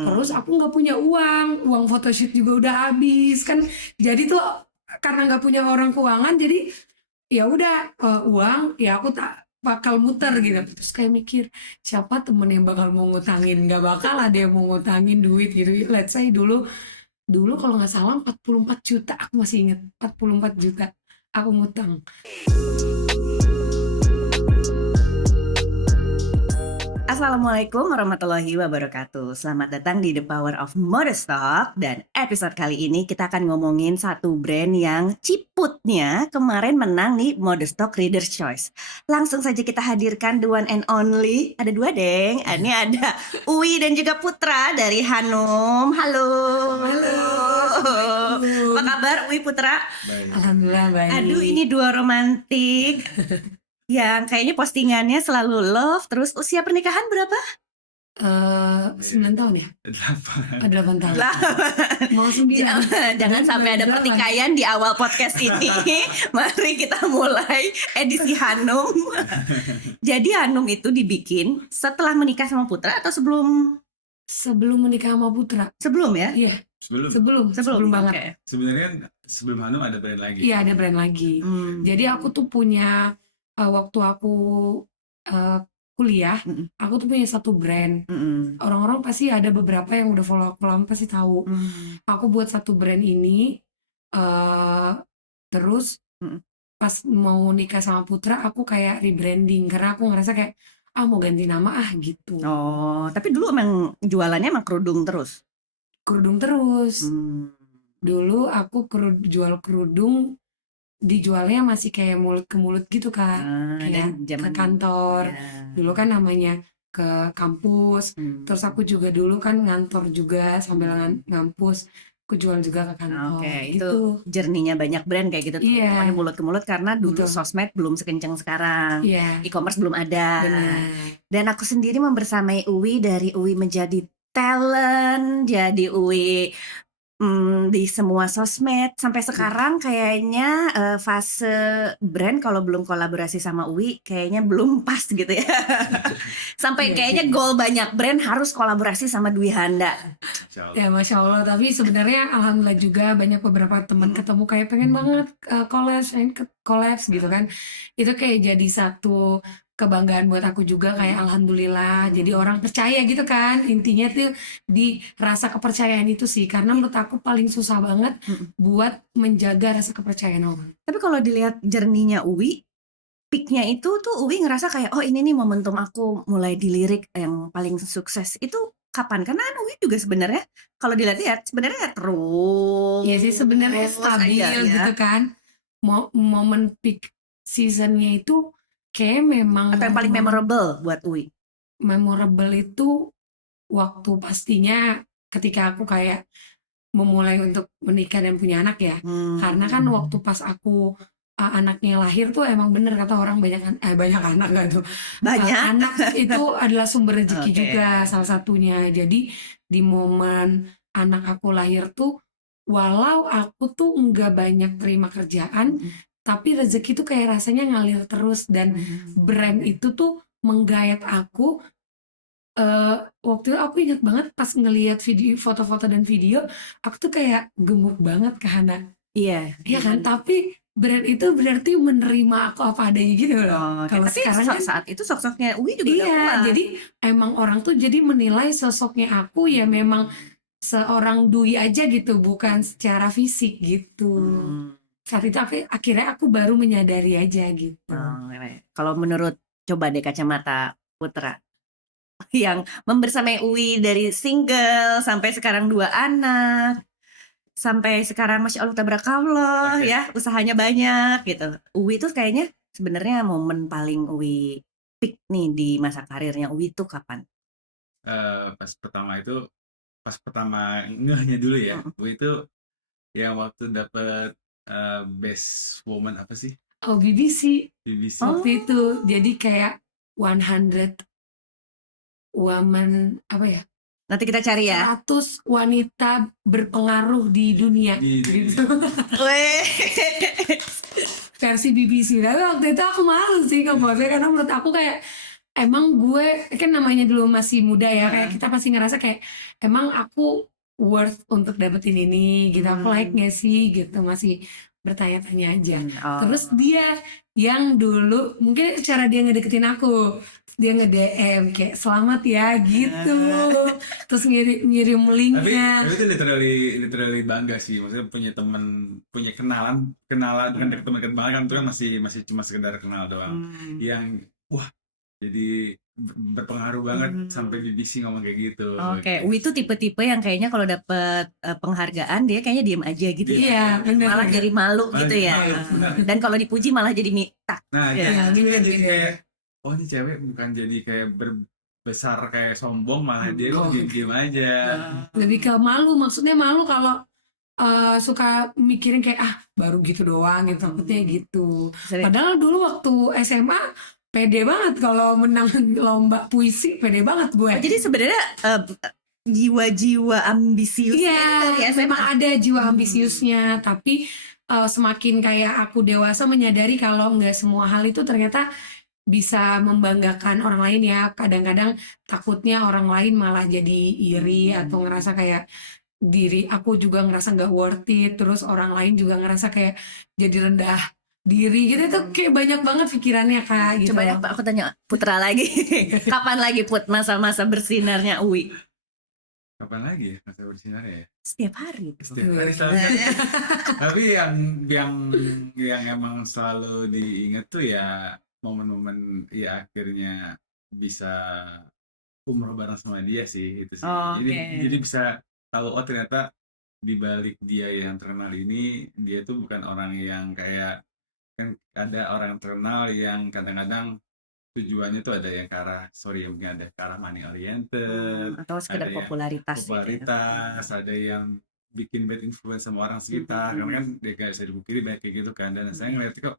Terus aku nggak punya uang photoshoot juga udah habis kan. Jadi tuh karena nggak punya orang keuangan, jadi ya udah uang ya aku tak bakal muter gitu. Terus kayak mikir siapa temen yang bakal mau ngutangin, nggak bakal ada yang mau ngutangin duit gitu. Let's say dulu kalau nggak salah 44 juta, aku masih inget 44 juta aku ngutang. Assalamualaikum warahmatullahi wabarakatuh. Selamat datang di The Power of Modest Talk. Dan episode kali ini kita akan ngomongin satu brand yang ciputnya kemarin menang nih Modest Talk Reader's Choice. Langsung saja kita hadirkan the one and only. Ada dua deng. Ini ada Uwi dan juga Putra dari Hanum. Halo. Halo. Apa kabar Uwi, Putra? Baik. Alhamdulillah baik. Aduh, ini dua romantik yang kayaknya postingannya selalu love. Terus usia pernikahan berapa? 9 tahun ya? 8 tahun. Mau 9. Jangan sampai ada pertikaian di awal podcast ini. Mari kita mulai edisi Hanum. Jadi Hanum itu dibikin setelah menikah sama Putra atau sebelum? Sebelum menikah sama Putra. Sebelum ya? Iya, sebelum banget. Okay. Sebenarnya sebelum Hanum ada brand lagi. Iya, ada brand lagi. Jadi aku tuh punya waktu aku kuliah, aku tuh punya satu brand. Orang-orang pasti ada beberapa yang udah follow aku lama pasti tahu. Aku buat satu brand ini, terus pas mau nikah sama Putra, aku kayak rebranding karena aku ngerasa kayak mau ganti nama gitu. Oh, tapi dulu emang jualannya emang kerudung terus? Kerudung terus. Dulu aku jual kerudung, dijualnya masih kayak mulut ke mulut gitu Kak. Kayak ke kantor. Dulu kan namanya ke kampus. Terus aku juga dulu kan ngantor juga sambil ngampus. Aku jual juga ke kantor. Oke, gitu. itu journey-nya banyak brand kayak gitu tuh. Iya. Pokoknya mulut ke mulut karena dulu Betul. sosmed belum sekencang sekarang. Iya. E-commerce belum ada. Benar. Dan aku sendiri membersamai Uwi dari Uwi menjadi talent, jadi Uwi di semua sosmed sampai sekarang kayaknya fase brand kalau belum kolaborasi sama Uwi kayaknya belum pas gitu ya. Sampai Iya kayaknya sih. goal banyak brand harus kolaborasi sama Dwi Handa. Insya Allah. Ya Masya Allah. Tapi sebenarnya alhamdulillah juga banyak beberapa teman ketemu kayak pengen banget collabs gitu kan. Itu kayak jadi satu kebanggaan buat aku juga, kayak alhamdulillah jadi orang percaya gitu kan. Intinya tuh di rasa kepercayaan itu sih, karena menurut aku paling susah banget buat menjaga rasa kepercayaan orang. Tapi kalau dilihat journey-nya Uwi, peak-nya itu tuh Uwi ngerasa kayak oh ini nih momentum aku mulai dilirik yang paling sukses itu kapan? Karena kan Uwi juga sebenarnya kalau dilihat-lihat sebenarnya terus. Iya sih sebenarnya stabil aja, ya. gitu kan. Momen peak seasonnya itu kayak memang Atau yang paling memorable buat Uwi? memorable itu waktu pastinya ketika aku kayak memulai untuk menikah dan punya anak ya. Karena kan waktu pas aku anaknya lahir tuh emang bener kata orang banyak anak gak tuh. Banyak. Anak itu adalah sumber rezeki Oke. juga salah satunya. Jadi di momen anak aku lahir tuh, walau aku tuh nggak banyak terima kerjaan, tapi rezeki tuh kayak rasanya ngalir terus. Dan brand itu tuh menggayat aku. Waktu itu aku ingat banget pas ngelihat foto-foto dan video, aku tuh kayak gemuk banget ke Hana. Iya. Iya kan? Tapi brand itu berarti menerima aku apa adanya gitu loh. Kalau Tapi sekarang kan saat itu sosoknya Uwi juga udah iya, kuat. jadi emang orang tuh jadi menilai sosoknya aku ya memang seorang Dwi aja gitu, bukan secara fisik gitu. Saat itu akhirnya aku baru menyadari aja gitu. Kalau menurut coba deh kacamata Putra yang membersamai Uwi dari single sampai sekarang 2 anak sampai sekarang Masya Allah tabarakallah ya usahanya banyak gitu. Uwi tuh kayaknya sebenarnya momen paling Uwi peak nih di masa karirnya Uwi tuh kapan? Pas pertama ngehnya dulu ya. Itu yang waktu dapet best woman apa sih? Oh BBC. BBC. Waktu itu jadi kayak 100 woman apa ya? Nanti kita cari ya. 100 wanita berpengaruh di dunia gitu. Weh. Versi BBC. Tapi waktu itu aku malu sih ngebuatnya karena menurut aku kayak emang gue kan namanya dulu masih muda ya, kayak kita pasti ngerasa kayak emang aku worth untuk dapetin ini gitu, aku like gak sih gitu, masih bertanya-tanya aja. Terus dia yang dulu mungkin cara dia ngedeketin aku, dia nge-DM kayak selamat ya gitu, terus ngirim Tapi linknya. itu literally bangga sih, maksudnya punya teman, punya kenalan kan, teman kenal kan itu kan masih cuma sekedar kenal doang, yang wah jadi berpengaruh banget sampai BBC ngomong kayak gitu. Oke, Wi itu tipe-tipe yang kayaknya kalau dapet penghargaan dia kayaknya diem aja gitu ya. Iya, bener. Malah jadi malu Malah gitu jadi ya. malu, benar. Dan kalau dipuji malah jadi minta. Nah, Ya. itu kan jadi kayak, oh ini cewek bukan jadi kayak besar kayak sombong, malah dia kok diem aja. Lebih ke malu, maksudnya malu kalau suka mikirin kayak baru gitu doang gitu, takutnya gitu. Padahal dulu waktu SMA pede banget kalau menang lomba puisi, pede banget gue. Jadi sebenarnya jiwa-jiwa ambisius Iya, dari SMA. memang ada jiwa ambisiusnya, tapi semakin kayak aku dewasa menyadari kalau nggak semua hal itu ternyata bisa membanggakan orang lain ya. Kadang-kadang takutnya orang lain malah jadi iri atau ngerasa kayak diri aku juga ngerasa nggak worth it, terus orang lain juga ngerasa kayak jadi rendah diri gitu. Tuh kayak banyak banget pikirannya Kak gitu. Coba ya Pak, aku tanya Putra lagi. Kapan lagi Put masa-masa bersinarnya Uwi? Kapan lagi ya masa bersinar ya? Setiap hari. Setiap hari selalu. Tapi yang emang selalu diingat tuh ya momen-momen ya akhirnya bisa umroh bareng sama dia sih, itu sih. Jadi bisa tahu, oh ternyata di balik dia yang terkenal ini, dia tuh bukan orang yang kayak, kan ada orang terkenal yang kadang-kadang tujuannya tuh ada yang ke arah, mungkin ada ke arah money oriented, atau sekedar ada yang popularitas gitu ya. ada yang bikin bad influence sama orang sekitar, karena kan dia kayak bisa dipungkiri banyak kayak gitu kan. Dan saya ngeliat kok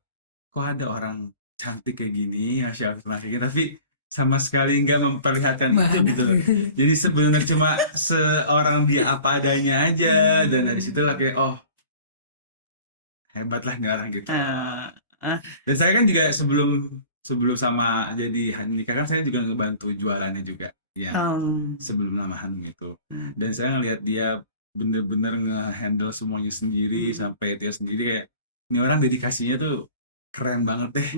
ada orang cantik kayak gini, Masya Allah kayak gini, tapi sama sekali nggak memperlihatkan itu gitu loh. Jadi sebenarnya cuma seorang dia apa adanya aja, dan dari situlah kayak oh hebat lah nih orang gitu. Dan saya kan juga sebelum sama jadi nikah kan saya juga ngebantu jualannya juga ya, sebelum nama Hanum itu. Dan saya ngelihat dia bener-bener nge-handle semuanya sendiri, sampai dia sendiri kayak ini orang dedikasinya tuh keren banget deh.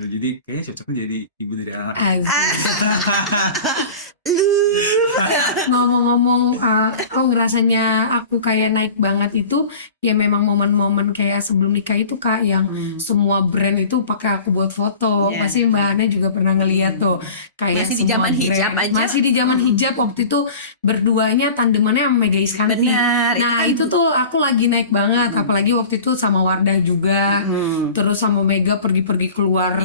Ya, jadi kayaknya cocoknya jadi ibu dari anak. Ngomong-ngomong, aku ngerasanya aku kayak naik banget itu ya memang momen-momen kayak sebelum nikah itu Kak, yang semua brand itu pakai aku buat foto. Pasti Mbak Ana juga pernah ngeliat tuh kayak Masih di zaman hijab aja. Masih di zaman hijab waktu itu berduanya tandemannya sama Mega Iskandar. Benar. Nah itu tuh aku lagi naik banget, apalagi waktu itu sama Wardah juga, terus sama Mega pergi-pergi keluar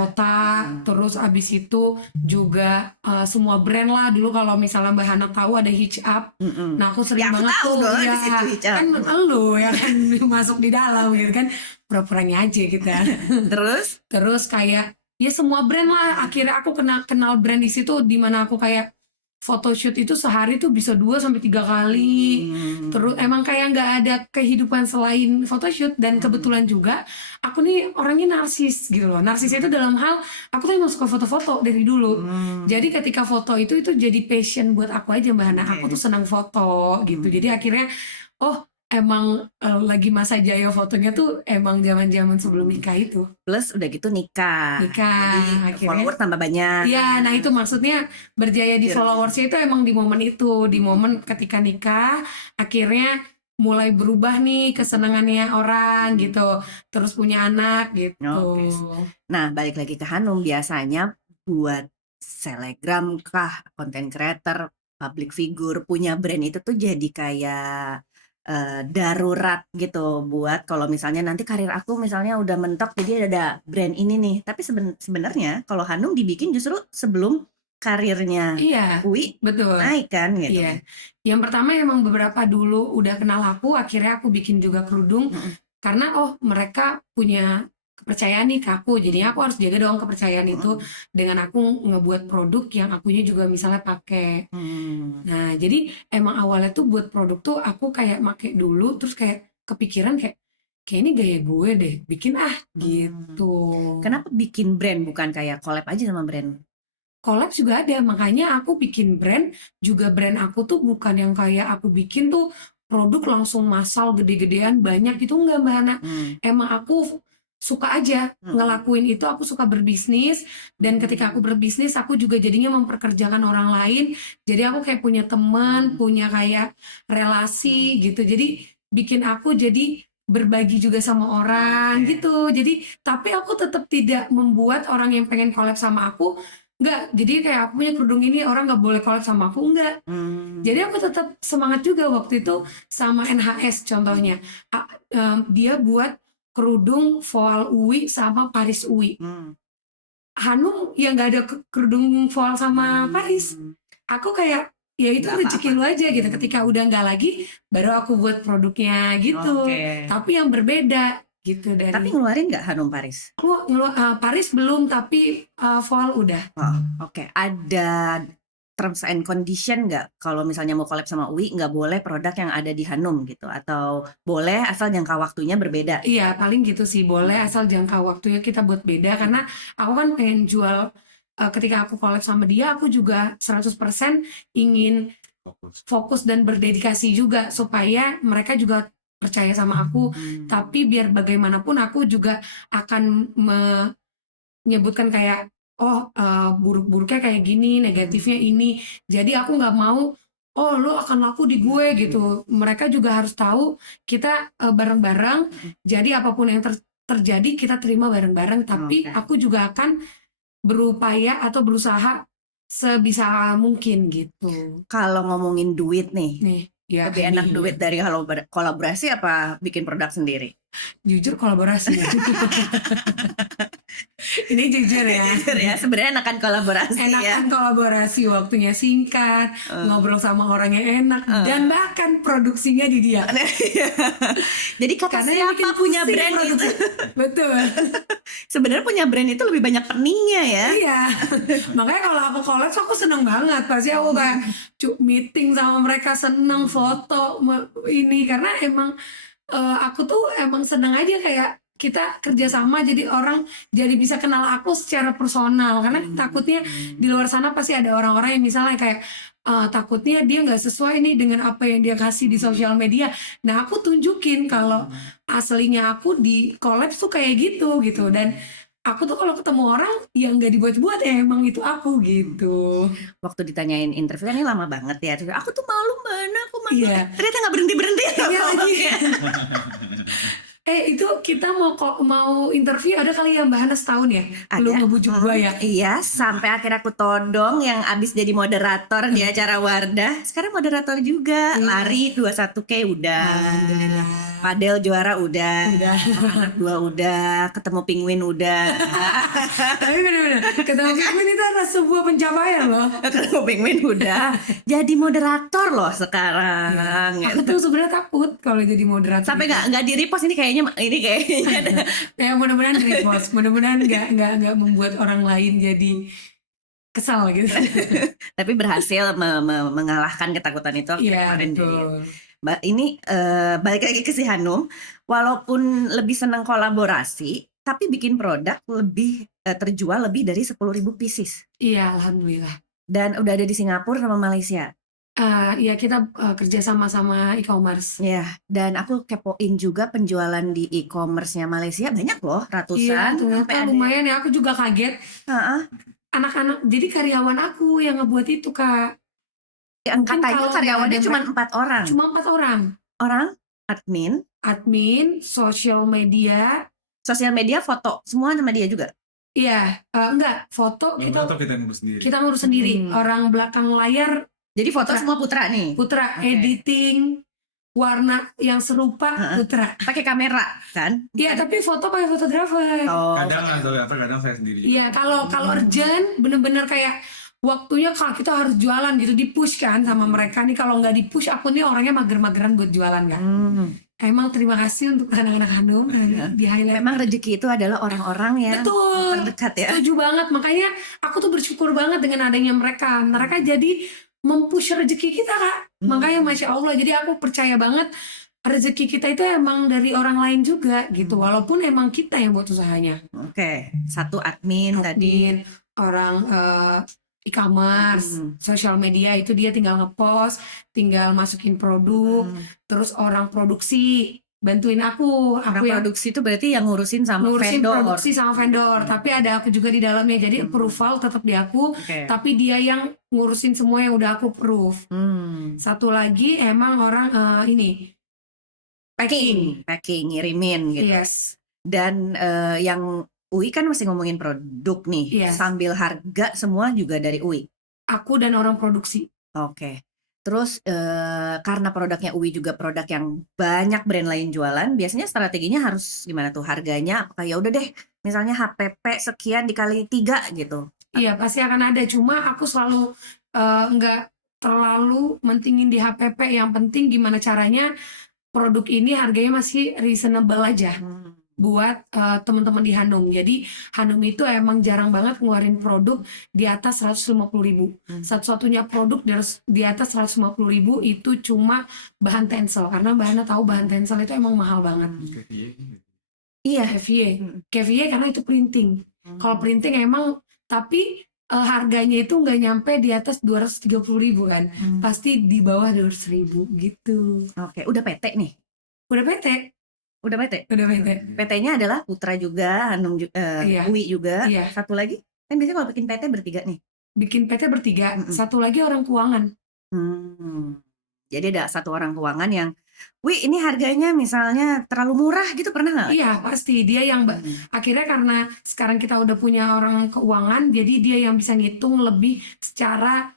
kota, terus abis itu juga semua brand lah. Dulu kalau misalnya Mbak Hana tahu ada Hitch Up, nah aku sering banget tahu tuh dong, ya, di situ Hitch Up. kan elu ya kan masuk di dalam gitu kan, pura-puranya aja kita. Terus kayak ya semua brand lah, akhirnya aku kenal brand di situ, dimana aku kayak photoshoot itu sehari tuh bisa 2-3 kali. Terus emang kayak nggak ada kehidupan selain photoshoot. Dan kebetulan juga aku nih orangnya narsis gitu loh. Narsisnya itu dalam hal aku tuh emang suka foto-foto dari dulu. Jadi ketika foto itu jadi passion buat aku aja Mbak Hana. Aku tuh senang foto gitu. Jadi akhirnya emang lagi masa jaya fotonya tuh emang zaman-zaman sebelum nikah itu. Plus udah gitu nikah. Jadi Akhirnya follower tambah banyak. Iya, nah itu maksudnya berjaya di followersnya itu emang di momen itu, di momen ketika nikah, akhirnya mulai berubah nih kesenangannya orang gitu, terus punya anak gitu. Nah balik lagi ke Hanum, biasanya buat selebgram kah, content creator, public figure, punya brand itu tuh jadi kayak darurat gitu buat kalau misalnya nanti karir aku misalnya udah mentok jadi ada brand ini nih. Tapi sebenarnya kalau Hanum dibikin justru sebelum karirnya Uwi betul naik kan gitu. Iya. Yang pertama emang beberapa dulu udah kenal aku, akhirnya aku bikin juga kerudung karena mereka punya kepercayaan nih ke aku, jadinya aku harus jaga dong kepercayaan itu dengan aku ngebuat produk yang akunya juga misalnya pakai. Nah jadi emang awalnya tuh buat produk tuh aku kayak make dulu, terus kayak kepikiran kayak kayaknya gaya gue deh, bikin gitu. Kenapa bikin brand bukan kayak collab aja sama brand? Collab juga ada, makanya aku bikin brand, juga brand aku tuh bukan yang kayak aku bikin tuh produk langsung massal gede-gedean banyak itu enggak Mbak Hana. Emang aku suka aja ngelakuin itu, aku suka berbisnis, dan ketika aku berbisnis aku juga jadinya memperkerjakan orang lain, jadi aku kayak punya teman, punya kayak relasi gitu, jadi bikin aku jadi berbagi juga sama orang Oke. gitu. Jadi tapi aku tetap tidak membuat orang yang pengen collab sama aku. Enggak, jadi kayak aku punya kerudung ini orang nggak boleh collab sama aku, enggak. Jadi aku tetap semangat juga waktu itu sama NHS contohnya. Dia buat kerudung voal UI sama Paris UI. Hanum ya nggak ada kerudung voal sama Paris. Aku kayak ya itu Nggak rezeki lu aja gitu. Ketika udah nggak lagi, baru aku buat produknya gitu. Oke. Tapi yang berbeda gitu dari. Tapi ngeluarin nggak Hanum Paris? Paris belum, tapi voal udah. Oke. Ada terms and condition nggak kalau misalnya mau collab sama UI nggak boleh produk yang ada di Hanum gitu, atau boleh asal jangka waktunya berbeda? Iya, paling gitu sih, boleh asal jangka waktunya kita buat beda, karena aku kan pengen jual, ketika aku collab sama dia aku juga 100% ingin fokus dan berdedikasi juga supaya mereka juga percaya sama aku. Tapi biar bagaimanapun aku juga akan menyebutkan kayak buruk-buruknya kayak gini, negatifnya ini. Jadi aku nggak mau lo akan laku di gue gitu. Mereka juga harus tahu kita bareng-bareng. Jadi apapun yang terjadi kita terima bareng-bareng. Tapi Oke. aku juga akan berupaya atau berusaha sebisa mungkin gitu. Kalau ngomongin duit nih, Nih, ya lebih enak ini, duit dari kalau kolaborasi apa bikin produk sendiri? jujur kolaborasi. Ini jujur ya. Jujur ya, sebenarnya enakan kolaborasi ya. Enakan kolaborasi, waktunya singkat, ngobrol sama orang yang enak, dan bahkan produksinya di dia. Jadi kata Karena yang bikin siapa punya pusing brand itu? produksi. Betul. Sebenarnya punya brand itu lebih banyak peningnya ya. Iya. Makanya kalau aku collab aku seneng banget. Pasti aku kayak meeting sama mereka, seneng foto ini, karena emang aku tuh emang seneng aja kayak kita kerjasama, jadi orang jadi bisa kenal aku secara personal, karena takutnya di luar sana pasti ada orang-orang yang misalnya kayak takutnya dia nggak sesuai nih dengan apa yang dia kasih di sosial media. Nah aku tunjukin kalau aslinya aku di collab tuh kayak gitu dan aku tuh kalau ketemu orang yang nggak dibuat-buat ya emang itu aku gitu. Waktu ditanyain interview kan ini lama banget ya. Terus, aku tuh malu mana, aku malu. Iya. Ternyata nggak berhenti. Iya lagi. Itu kita mau interview ada kali ya Mbak Hana setahun ya? Belum Ada. ngebujuk gua ya? Iya, sampai akhirnya aku todong yang abis jadi moderator di acara Wardah. Sekarang moderator juga. Lari 21K udah. Alhamdulillah. Padel juara udah. Anak 2 udah. Ketemu penguin udah. Tapi bener-bener ketemu penguin itu adalah sebuah pencapaian loh. Ketemu penguin udah. Jadi moderator loh sekarang. Aku tuh sebenarnya takut kalau jadi moderator. Sampai nggak di repost ini kayaknya Ya mudah-mudahan repost, mudah-mudahan nggak membuat orang lain jadi kesal gitu. Tapi berhasil mengalahkan ketakutan itu akhirnya Iya kemarin jadi. betul. Mbak ini balik lagi ke si Hanum, walaupun lebih senang kolaborasi, tapi bikin produk lebih terjual lebih dari 10.000 pieces. Iya alhamdulillah. Dan udah ada di Singapura sama Malaysia. Ya kita kerja sama e-commerce. Ya, dan aku kepoin juga penjualan di e-commerce-nya Malaysia banyak loh, ratusan. Iya ternyata ada- lumayan ya, aku juga kaget. Heeh. Anak-anak, jadi karyawan aku yang ngebuat itu Kak. Yang Mungkin katanya kalau karyawannya nggak ada cuma 4 orang. Cuma 4 orang. Orang, admin, Sosial media. sosial media, foto, semua sama dia juga. Iya, enggak, foto Atau kita ngurus sendiri. kita ngurus sendiri. Orang belakang layar Jadi foto Putra. semua Putra nih. Putra, Oke. editing, warna yang serupa Putra. Pakai kamera kan? Iya, tapi foto pakai fotografer. Oh, Kadang atau kadang saya sendiri. Iya, kalau urgent bener-bener kayak waktunya kalau kita harus jualan gitu, di-push kan sama mereka nih. Kalau nggak di-push, aku nih orangnya mager-mageran buat jualan kan. Emang terima kasih untuk anak-anak Hanum di highlight. memang rezeki itu adalah orang-orang yang Betul, terdekat ya. setuju banget. Makanya aku tuh bersyukur banget dengan adanya mereka. Mereka jadi mempush rezeki kita Kak. Makanya Masya Allah, jadi aku percaya banget rezeki kita itu emang dari orang lain juga gitu, walaupun emang kita yang buat usahanya. Oke, satu admin tadi. Admin, orang e-commerce, sosial media itu dia tinggal ngepost, tinggal masukin produk, terus orang produksi bantuin aku Orang yang produksi itu berarti yang ngurusin sama ngurusin vendor. produksi sama vendor, tapi ada aku juga di dalamnya, jadi approval tetap di aku, Oke. tapi dia yang ngurusin semua yang udah aku approve. Satu lagi emang orang ini Packing, ngirimin gitu. yes, Dan yang UI kan masih ngomongin produk nih, Yes. sambil harga semua juga dari UI. aku dan orang produksi. Oke. Terus karena produknya UI juga produk yang banyak brand lain jualan, biasanya strateginya harus gimana tuh? Harganya apakah ya udah deh, misalnya HPP sekian dikali 3 gitu. Iya pasti akan ada, cuma aku selalu nggak terlalu mentingin di HPP, yang penting gimana caranya produk ini harganya masih reasonable aja buat teman-teman di Hanum. Jadi Hanum itu emang jarang banget ngeluarin produk di atas 150.000. Satu-satunya produk di atas 150.000 itu cuma bahan tensel, karena Mbak tahu bahan tensel itu emang mahal banget. Iya. KVA karena itu printing. Kalau printing emang, tapi harganya itu nggak nyampe di atas 230.000 kan, pasti di bawah 200.000 gitu. Oke, udah PT nih. Udah PT. Udah PT. PT-nya adalah Putra juga, Hanum Iya. UI juga. Iya. Satu lagi, kan biasanya kalau bikin PT bertiga nih. Bikin PT bertiga, satu lagi orang keuangan. Jadi ada satu orang keuangan yang, wih ini harganya misalnya terlalu murah gitu, pernah nggak? Iya pasti dia yang akhirnya karena sekarang kita udah punya orang keuangan, jadi dia yang bisa ngitung lebih secara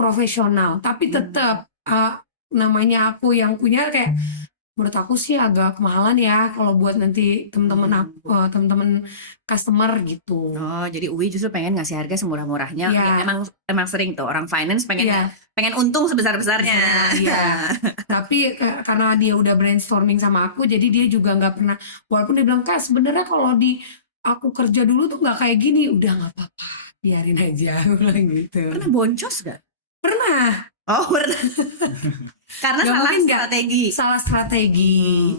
profesional. Tapi tetap namanya aku yang punya, kayak menurut aku sih agak kemahalan ya kalau buat nanti teman-teman customer gitu. Oh, jadi UI justru pengen ngasih harga semurah-murahnya. Iya. Ya, emang sering tuh orang finance pengen Iya. pengen untung sebesar-besarnya. Iya. Tapi karena dia udah brainstorming sama aku, jadi dia juga nggak pernah, walaupun dia bilang, Kak sebenarnya kalau di aku kerja dulu tuh nggak kayak gini, udah nggak apa-apa, biarin aja. Aku bilang gitu. Pernah boncos gak? Pernah. Oh, pernah. Karena Nggak salah mungkin nggak. strategi. Salah strategi.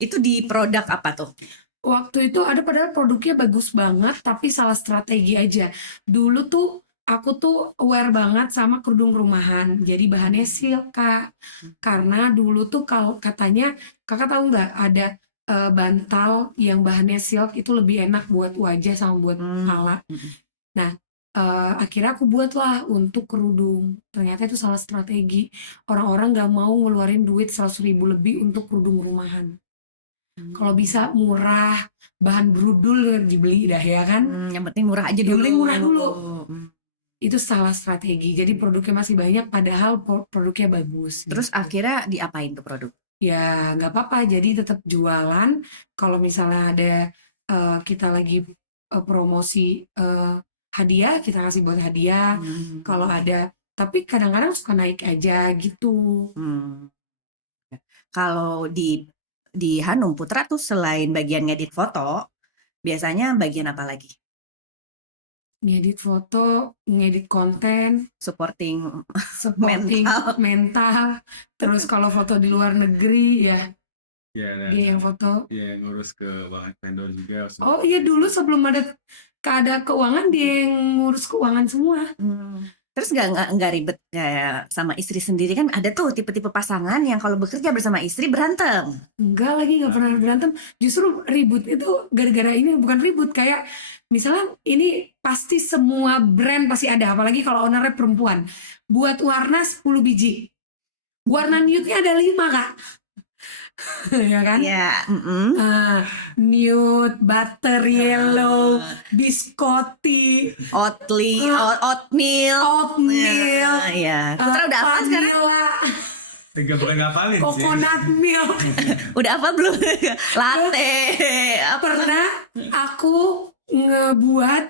Itu di produk apa tuh? Waktu itu ada, padahal produknya bagus banget, tapi salah strategi aja. Dulu tuh aku tuh aware banget sama kerudung rumahan, jadi bahannya silk Kak. Karena dulu tuh kalau katanya, Kakak tahu nggak, ada bantal yang bahannya silk itu lebih enak buat wajah sama buat kepala. Nah akhirnya aku buatlah untuk kerudung. Ternyata itu salah strategi. Orang-orang nggak mau ngeluarin duit 100.000 lebih untuk kerudung rumahan. Kalau bisa murah, bahan brudul dibeli dah ya kan. Yang penting murah aja Yang dulu. penting murah dulu. Itu salah strategi. Jadi produknya masih banyak padahal produknya bagus. Terus gitu. akhirnya diapain tuh produk? Ya nggak apa-apa. Jadi tetap jualan. Kalau misalnya ada kita lagi promosi hadiah, kita kasih buat hadiah. Kalau ada, tapi kadang-kadang suka naik aja gitu. Kalau di Hanum Putra tuh selain bagian ngedit foto, biasanya bagian apa lagi? Ngedit foto, ngedit konten, Supporting mental. Terus kalau foto di luar negeri ya Ya, dia yang foto. Ya ngurus ke banyak vendor juga. Oh iya, dulu sebelum ada keuangan dia yang ngurus keuangan semua. Terus nggak ribet kayak sama istri sendiri, kan ada tuh tipe-tipe pasangan yang kalau bekerja bersama istri berantem. Enggak lagi, nggak pernah berantem. Justru ribut itu gara-gara ini, bukan ribut, kayak misalnya ini pasti semua brand pasti ada, apalagi kalau ownernya perempuan. Buat warna 10 biji. Warna nude-nya ada 5 Kak. Ya kan? Ya, Nude, butter, yellow, biscotti, oatmeal. Ya, Putra udah hafal sekarang? Tiga bukan ngapalin sih. Coconut milk. Udah hafal belum? Latte. Pernah aku ngebuat,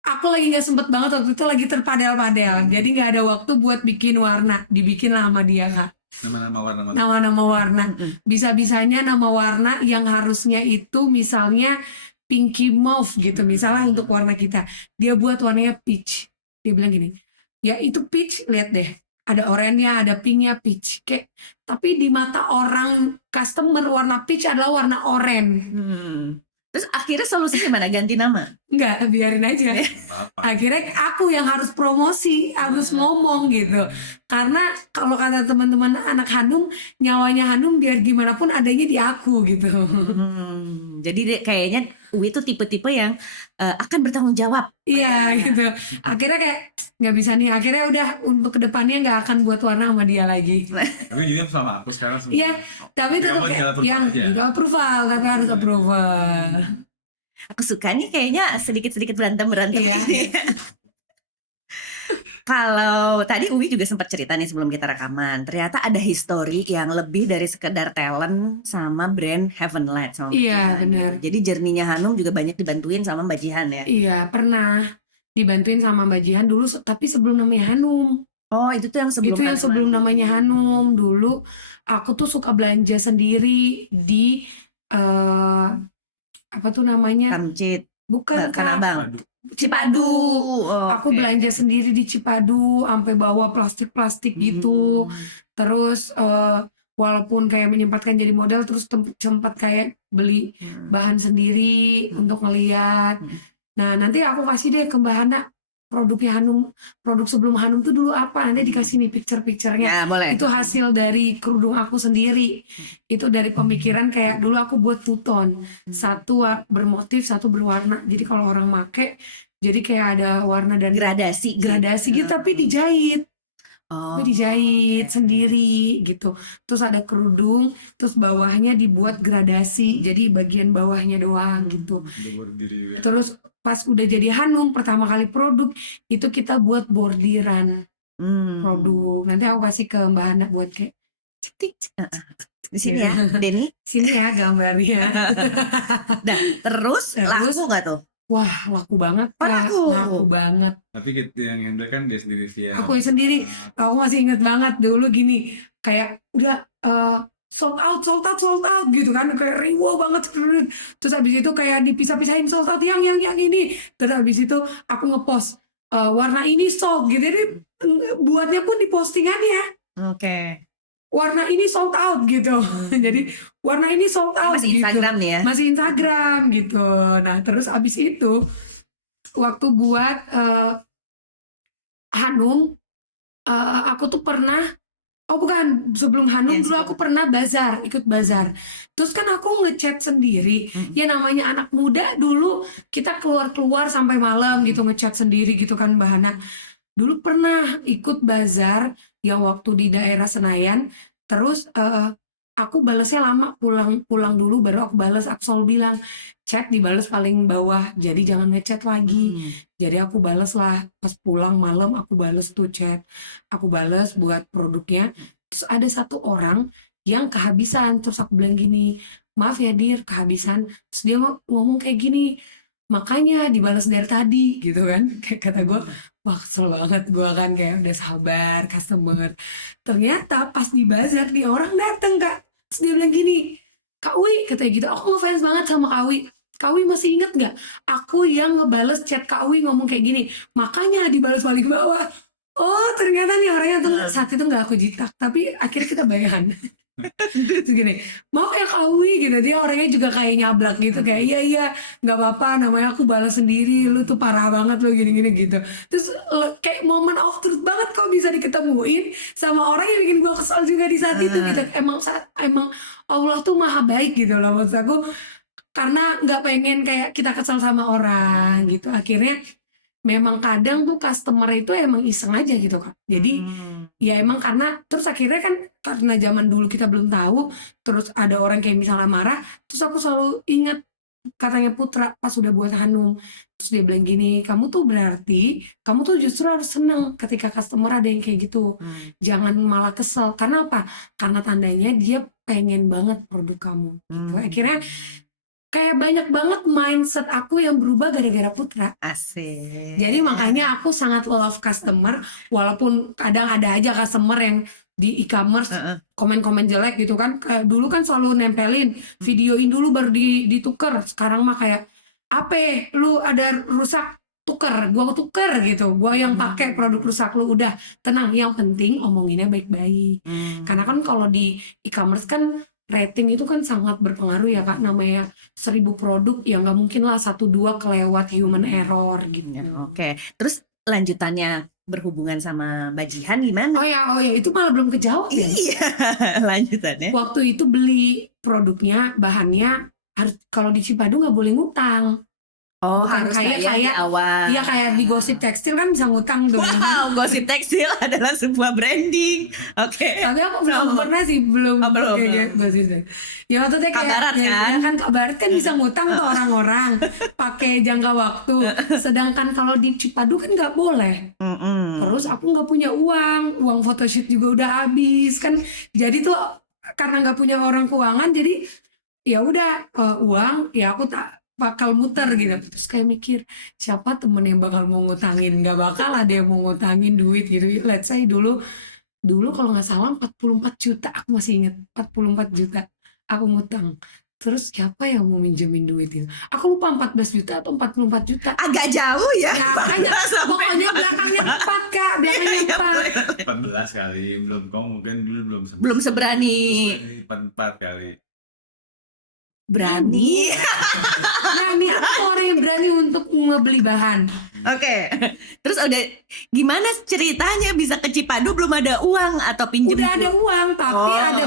aku lagi nggak sempet banget waktu itu, lagi terpadel-padel, jadi nggak ada waktu buat bikin warna, dibikin sama dia Kak. Nama-nama warna. Bisa-bisanya nama warna yang harusnya itu misalnya pinky mauve gitu, misalnya untuk warna kita, dia buat warnanya peach. Dia bilang gini, ya itu peach, lihat deh, ada oranye, ada pinknya, peach kayak. Tapi di mata orang customer warna peach adalah warna oranye. Terus akhirnya solusinya gimana? Ganti nama? Enggak, biarin aja. Apa? Akhirnya aku yang harus promosi, harus ngomong gitu. Karena kalau kata teman-teman anak Hanum, nyawanya Hanum biar gimana pun adanya di aku gitu. Jadi kayaknya Uwi tuh tipe-tipe yang akan bertanggung jawab. Iya gitu. Akhirnya kayak nggak bisa nih. Akhirnya udah untuk kedepannya nggak akan buat warna sama dia lagi. Tapi juga sama aku sekarang semua. Iya, tapi tetap Yang tinggal approval yang aja. juga approval, tapi harus approval. Aku suka nih kayaknya sedikit-sedikit berantem-berantem Iya. ini. Kalau tadi Uwi juga sempat cerita nih sebelum kita rekaman, ternyata ada histori yang lebih dari sekedar talent sama brand Heaven Light sama Mbak Iya, Jihan. benar. Jadi journey-nya Hanum juga banyak dibantuin sama Mbak Jihan ya. Iya, pernah dibantuin sama Mbak Jihan dulu, tapi sebelum namanya Hanum. Oh, itu tuh yang sebelum Itu yang Hanum. sebelum namanya Hanum. Dulu aku tuh suka belanja sendiri di apa tuh namanya? Kamcit, Bukan Tanah Kak, Abang. Aduh, Cipadu. Oh, Aku oke. belanja sendiri di Cipadu, sampai bawa plastik-plastik gitu. Terus walaupun kayak menyempatkan jadi model, terus sempat kayak beli bahan sendiri untuk ngeliat. Nah, nanti aku kasih deh ke Mbak Hana produknya Hanum, produk sebelum Hanum tuh dulu apa, nanti dikasih nih picture-picturenya. Ya, boleh. Itu hasil dari kerudung aku sendiri. Itu dari pemikiran kayak dulu aku buat two-tone, satu bermotif, satu berwarna. Jadi kalau orang make, jadi kayak ada warna dan Gradasi gitu, tapi dijahit. Oh, Tapi dijahit sendiri gitu. Terus ada kerudung, terus bawahnya dibuat gradasi. Jadi bagian bawahnya doang gitu. udah berdiri juga. Terus pas udah jadi Hanum pertama kali produk itu kita buat bordiran produk. Nanti aku kasih ke Mbak Hana buat kayak cetik di sini ya, Denny. sini ya gambarnya. Nah, terus laku nggak tuh? Wah, laku banget Oh, Kak. laku. Laku banget. Tapi kita yang handle kan dia sendiri via. Aku sendiri. Aku masih inget banget dulu gini, kayak udah sold out gitu kan, kayak riwo banget. Terus habis itu kayak dipisah-pisahin sold out yang ini. Terus habis itu aku ngepost warna ini sold gitu. Jadi buatnya pun di postingannya Oke. warna ini sold out gitu. Jadi warna ini sold out Masih gitu. Instagram nih ya. Masih Instagram gitu. Nah, terus abis itu waktu buat Hanum, aku tuh pernah, oh bukan, sebelum Hanum Yes, dulu aku pernah ikut bazar. Terus kan aku ngechat sendiri, ya namanya anak muda dulu kita keluar sampai malam gitu ngechat sendiri gitu kan Mbak Hana. Dulu pernah ikut bazar yang waktu di daerah Senayan, terus aku balesnya lama, pulang dulu baru aku bales. Aku selalu bilang chat dibales paling bawah, jadi jangan ngechat lagi. Jadi aku bales lah pas pulang malam, aku bales tuh chat, aku bales buat produknya. Terus ada satu orang yang kehabisan, terus aku bilang gini, maaf ya Dir, kehabisan. Terus dia ngomong kayak gini, makanya dibales dari tadi gitu kan. Kayak kata gue, wah kesel banget gue kan, kayak udah sabar customer. Ternyata pas di bazar nih orang dateng Kak. Terus dia bilang gini, Kak Wi katanya gitu, aku ngefans banget sama Kak Wi. Kak Wi masih inget gak? Aku yang ngebales chat Kak Wi ngomong kayak gini, makanya dibales paling bawah. Oh ternyata nih orangnya tuh saat itu gak aku jitak, tapi akhirnya kita bayan. Terus gini, maaf ya Kak Wi gitu, dia orangnya juga kayak nyablak gitu, kayak iya nggak apa-apa, namanya aku balas sendiri, lu tuh parah banget lu gini-gini gitu. Terus kayak moment of truth banget kok bisa diketemuin sama orang yang bikin gue kesel juga di saat itu gitu. Emang Allah tuh maha baik gitu loh maksud aku, karena nggak pengen kayak kita kesel sama orang gitu. Akhirnya memang kadang tuh customer itu emang iseng aja gitu Kak. Jadi ya emang karena terus akhirnya kan karena zaman dulu kita belum tahu, terus ada orang kayak misalnya marah, terus aku selalu ingat katanya Putra pas udah buat Hanum. Terus dia bilang gini, kamu tuh berarti kamu tuh justru harus seneng ketika customer ada yang kayak gitu. Jangan malah kesel. Karena apa? Karena tandanya dia pengen banget produk kamu gitu. Akhirnya kayak banyak banget mindset aku yang berubah gara-gara Putra. Asik. Jadi makanya aku sangat love customer, walaupun kadang ada aja customer yang di e-commerce komen-komen jelek gitu kan. Kayak dulu kan selalu nempelin, videoin dulu baru dituker. Sekarang mah kayak, apa lu ada rusak, tuker gitu, gue yang pakai produk rusak lu, udah tenang, yang penting omonginnya baik-baik. Karena kan kalau di e-commerce kan rating itu kan sangat berpengaruh ya Kak, namanya 1000 produk ya nggak mungkin lah 1-2 kelewat human error gitu. Ya, oke. Terus lanjutannya berhubungan sama Mbak Jihan gimana? Oh ya itu malah belum kejawab ya. Iya, lanjutannya. Waktu itu beli produknya, bahannya harus, kalau di Cipadu nggak boleh ngutang. Oh, Bukan harus kayak di awal. Iya kayak di Gosip Tekstil kan bisa ngutang tuh. Wow, Gosip Tekstil adalah sebuah branding. Oke. Tapi aku belum pernah sih, belum. Oh, belum. Kayak Gosip Tekstil. Ya maksudnya kayak Kabarat kan? ya kan Kabarat kan bisa ngutang tuh orang-orang pakai jangka waktu. Sedangkan kalau di Cipadu kan nggak boleh. Terus aku nggak punya uang photoshoot juga udah habis kan. Jadi tuh karena nggak punya orang keuangan, jadi ya udah uang ya aku tak bakal muter gitu. Terus kayak mikir, siapa temen yang bakal mau ngutangin? Nggak bakal ada yang mau ngutangin duit gitu. Let's say dulu kalau nggak salah 44 juta, aku masih inget 44 juta aku ngutang. Terus siapa yang mau minjemin duit itu? Aku lupa 14 juta atau 44 juta. Agak jauh ya. Ya, makanya, pokoknya belakangnya 4 Kak, belakangnya 4. 14 kali, belum kamu mungkin dulu Belum seberani. 4 kali. Berani. Berani, aku orang yang berani untuk ngebeli bahan. Oke. Terus udah gimana ceritanya bisa ke Cipadu belum ada uang atau pinjem? Udah ada uang, tapi Oh. ada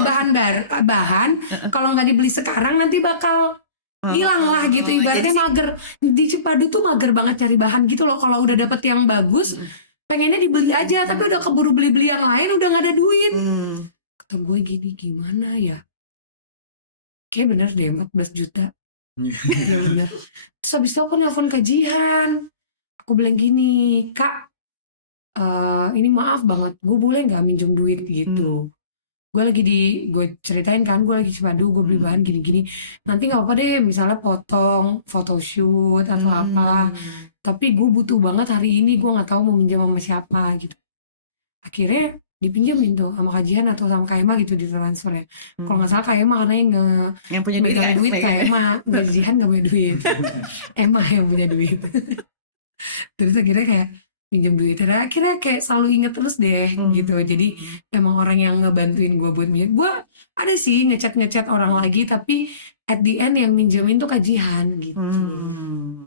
bahan kalau nggak dibeli sekarang nanti bakal hilang lah gitu. Ibaratnya jadi mager. Di Cipadu tuh mager banget cari bahan gitu loh. Kalau udah dapet yang bagus, pengennya dibeli aja, tapi udah keburu beli yang lain, udah nggak ada duit. Kata gue gini, gimana ya? Kayak bener deh 14 juta. Bener. Terus habis itu aku nelfon kajian. Aku bilang gini, Kak, ini maaf banget, gue boleh nggak minjem duit gitu. Gue ceritain kan, gue lagi Cipadu, gue beli bahan gini-gini. Nanti nggak apa-apa deh, misalnya potong photoshoot atau apa. Tapi gue butuh banget hari ini, gue nggak tahu mau minjem sama siapa gitu. Akhirnya dipinjemin tuh sama kajian atau sama Kak Emma gitu, ditransfer ya. Kalau nggak salah Kak Emma karena yang punya duit megang kan? duit Kak Emma, Gajian nggak punya duit. Emma yang punya duit. Terus akhirnya kayak pinjam duit, akhirnya kayak selalu inget terus deh gitu. Jadi emang orang yang ngebantuin gue buat minjem. Gue ada sih ngechat orang lagi, tapi at the end yang minjemin tuh kajian gitu.